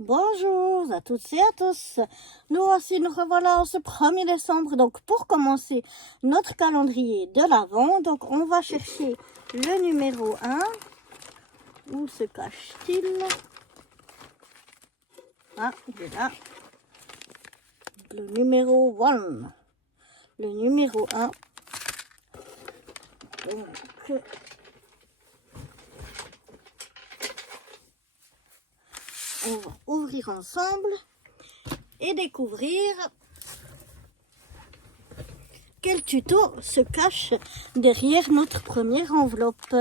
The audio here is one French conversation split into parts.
Bonjour à toutes et à tous. Nous revoilà en ce 1er décembre. Donc pour commencer notre calendrier de l'Avent, donc on va chercher le numéro 1. Où se cache-t-il? Ah, il est là. Le numéro 1. Le numéro 1. Donc, on va ouvrir ensemble et découvrir quel tuto se cache derrière notre première enveloppe.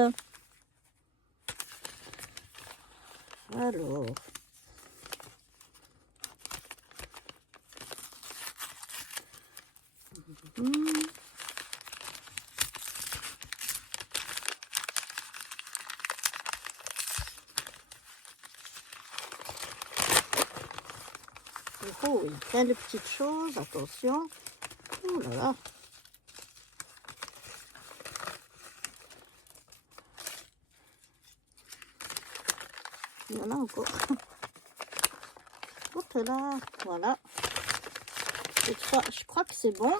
Alors, oh, il y a plein de petites choses, attention. Oh là là. Il y en a encore. Hop là, voilà. Cette fois, je crois que c'est bon.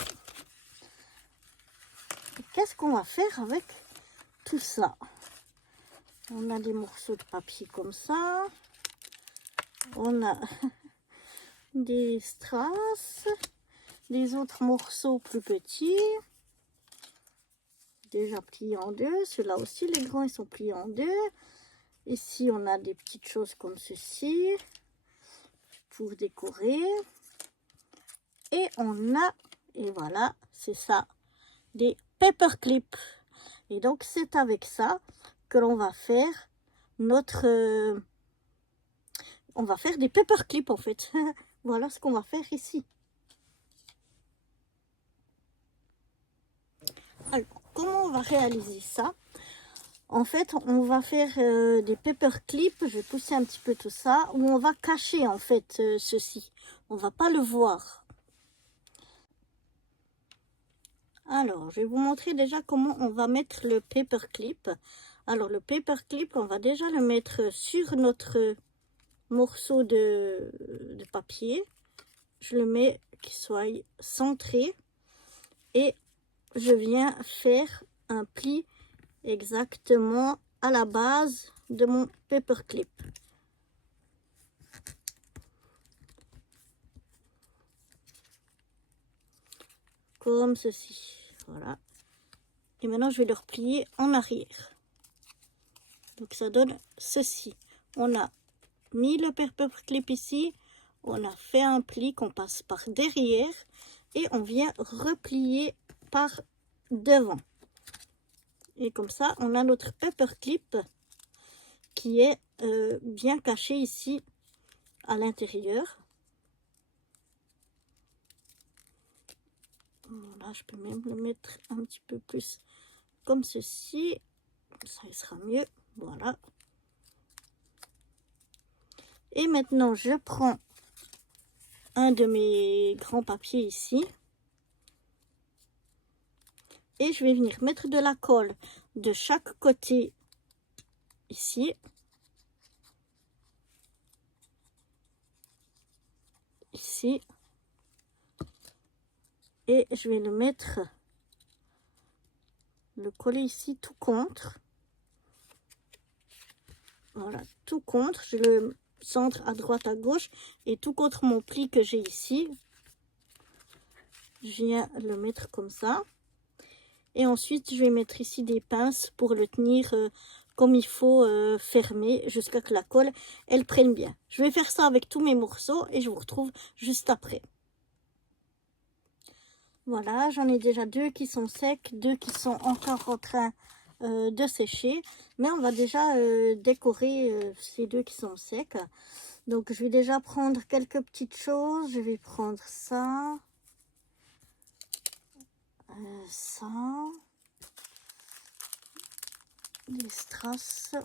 Qu'est-ce qu'on va faire avec tout ça? On a des morceaux de papier comme ça. On a des strass, des autres morceaux plus petits, déjà pliés en deux. Ceux-là aussi, les grands, ils sont pliés en deux. Ici, on a des petites choses comme ceci pour décorer. Et on a, et voilà, c'est ça, des paperclips. Et donc, c'est avec ça que l'on va faire notre... on va faire des paperclips, en fait. Voilà ce qu'on va faire ici. Alors, comment on va réaliser ça? En fait, on va faire des paperclips. Je vais pousser un petit peu tout ça. Où on va cacher, en fait, ceci. On va pas le voir. Alors, je vais vous montrer déjà comment on va mettre le paperclip. Alors, le paperclip, on va déjà le mettre sur notre morceau de papier. Je le mets qu'il soit centré. Et je viens faire un pli exactement à la base de mon paperclip. Comme ceci. Voilà. Et maintenant, je vais le replier en arrière. Donc, ça donne ceci. On a mis le paperclip ici. On a fait un pli qu'on passe par derrière. Et on vient replier par devant. Et comme ça, on a notre paperclip qui est bien caché ici à l'intérieur. Voilà, je peux même le mettre un petit peu plus comme ceci. Ça sera mieux. Voilà. Et maintenant, je prends un de mes grands papiers ici. Et je vais venir mettre de la colle de chaque côté ici. Ici. Et je vais le mettre, le coller ici tout contre. Voilà, tout contre. Je le centre à droite, à gauche. Et tout contre mon pli que j'ai ici. Je viens le mettre comme ça. Et ensuite, je vais mettre ici des pinces pour le tenir comme il faut, fermé, jusqu'à que la colle, elle prenne bien. Je vais faire ça avec tous mes morceaux et je vous retrouve juste après. Voilà, j'en ai déjà deux qui sont secs, deux qui sont encore en train de sécher. Mais on va déjà décorer ces deux qui sont secs. Donc, je vais déjà prendre quelques petites choses. Je vais prendre ça. Ça. Des strass.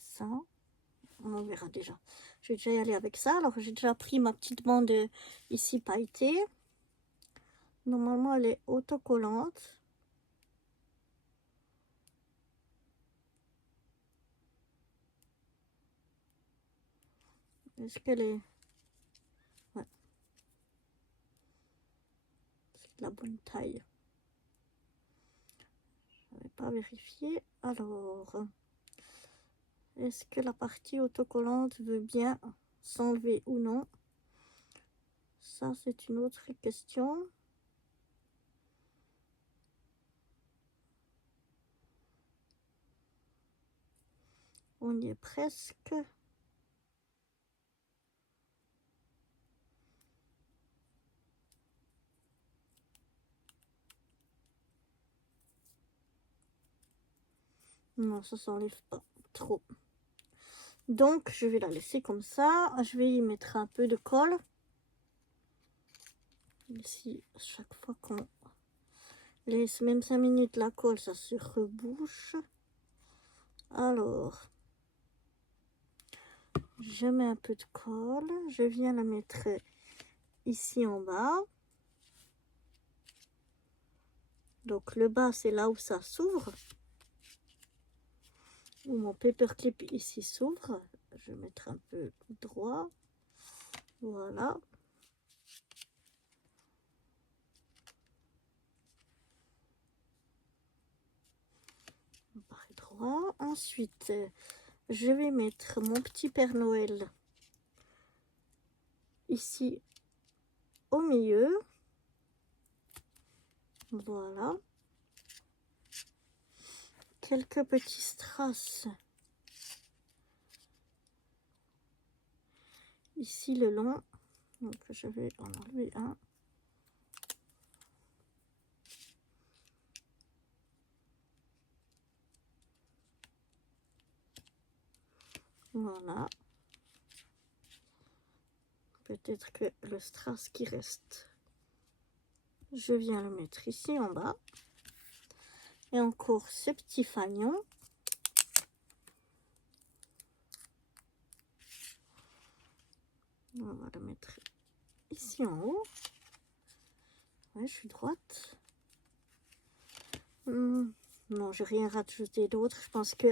Ça. On verra déjà. je vais déjà y aller avec ça. Alors, j'ai déjà pris ma petite bande ici pailletée. Normalement, elle est autocollante. Est-ce qu'elle est... Ouais. C'est de la bonne taille. Je n'avais pas vérifié. Alors, est-ce que la partie autocollante veut bien s'enlever ou non? Ça, c'est une autre question. On y est presque. Non, ça s'enlève pas trop. Donc, je vais la laisser comme ça. Je vais y mettre un peu de colle. Ici, chaque fois qu'on laisse même 5 minutes la colle, ça se rebouche. Alors, je mets un peu de colle. Je viens la mettre ici en bas. Donc, le bas, c'est là où ça s'ouvre. Où mon paperclip ici s'ouvre. Je vais mettre un peu droit. Voilà. On paraît droit. Ensuite, je vais mettre mon petit Père Noël ici au milieu. Voilà. Quelques petits strass ici le long. Donc je vais en enlever un. Voilà. Peut-être que le strass qui reste, je viens le mettre ici en bas. Et encore ce petit fanion. On va le mettre ici en haut. Ouais, je suis droite. Non, j'ai rien rajouté d'autre. Je pense que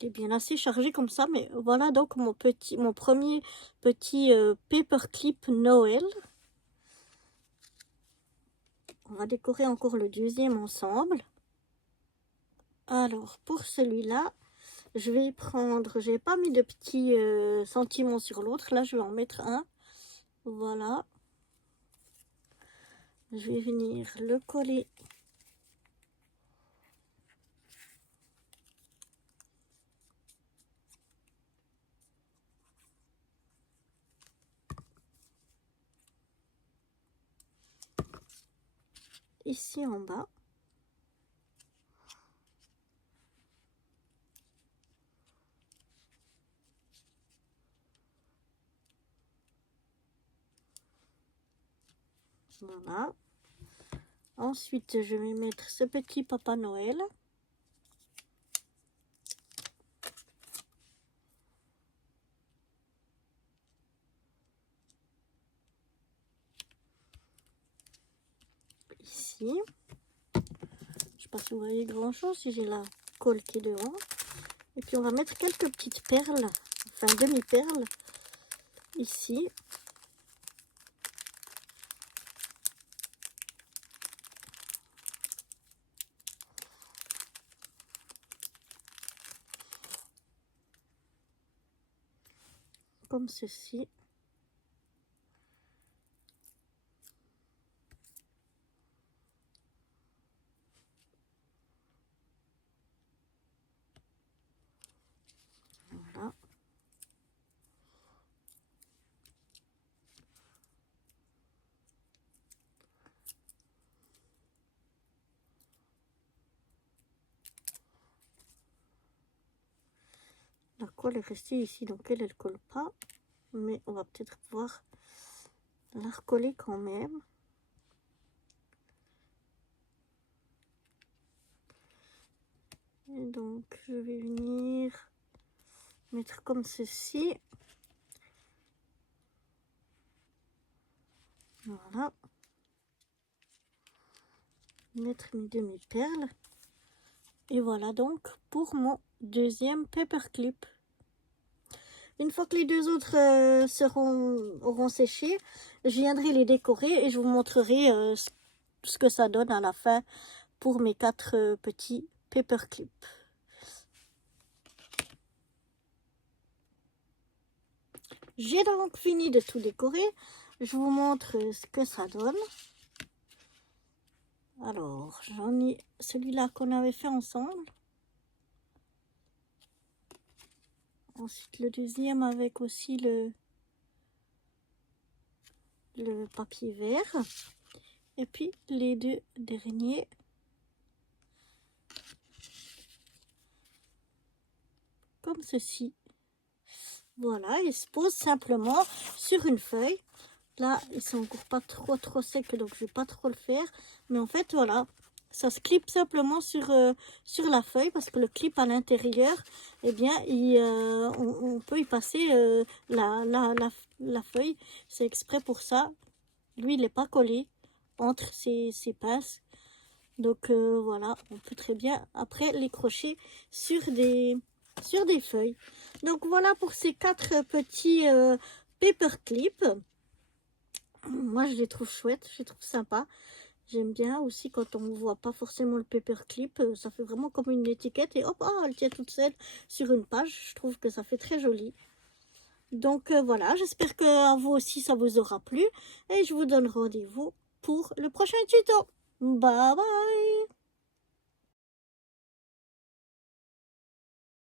il est bien assez chargé comme ça. Mais voilà donc mon premier petit paperclip Noël. On va décorer encore le deuxième ensemble. Alors, pour celui-là, je vais prendre... J'ai pas mis de petits sentiments sur l'autre. Là, je vais en mettre un. Voilà. Je vais venir le coller. Ici en bas. Voilà. Ensuite, je vais mettre ce petit Papa Noël. Ici. Je ne sais pas si vous voyez grand chose, si j'ai la colle qui est devant. Et puis on va mettre quelques petites perles, enfin demi-perles, ici. Comme ceci. Voilà. La colle est restée ici, donc elle ne colle pas. Mais on va peut-être pouvoir la recoller quand même. Et donc, je vais venir mettre comme ceci. Voilà. Mettre mes demi-perles. Et voilà donc pour mon deuxième paperclip. Une fois que les deux autres auront séché, je viendrai les décorer et je vous montrerai ce que ça donne à la fin pour mes 4 petits paperclips. J'ai donc fini de tout décorer. Je vous montre ce que ça donne. Alors, j'en ai celui-là qu'on avait fait ensemble. Ensuite, le deuxième avec aussi le papier vert. Et puis, les deux derniers. Comme ceci. Voilà, ils se posent simplement sur une feuille. Là, ils sont encore pas trop secs, donc je vais pas trop le faire. Mais en fait, voilà, ça se clip simplement sur la feuille parce que le clip à l'intérieur, eh bien, on peut y passer la feuille. C'est exprès pour ça. Lui, il n'est pas collé entre ces pinces. Donc voilà, on peut très bien après les crocher sur des feuilles. Donc voilà pour ces 4 petits paperclips. Moi, je les trouve chouettes, je les trouve sympas. J'aime bien aussi quand on ne voit pas forcément le paperclip. Ça fait vraiment comme une étiquette et hop, oh, elle tient toute seule sur une page. Je trouve que ça fait très joli. Donc voilà, j'espère que à vous aussi ça vous aura plu. Et je vous donne rendez-vous pour le prochain tuto. Bye bye!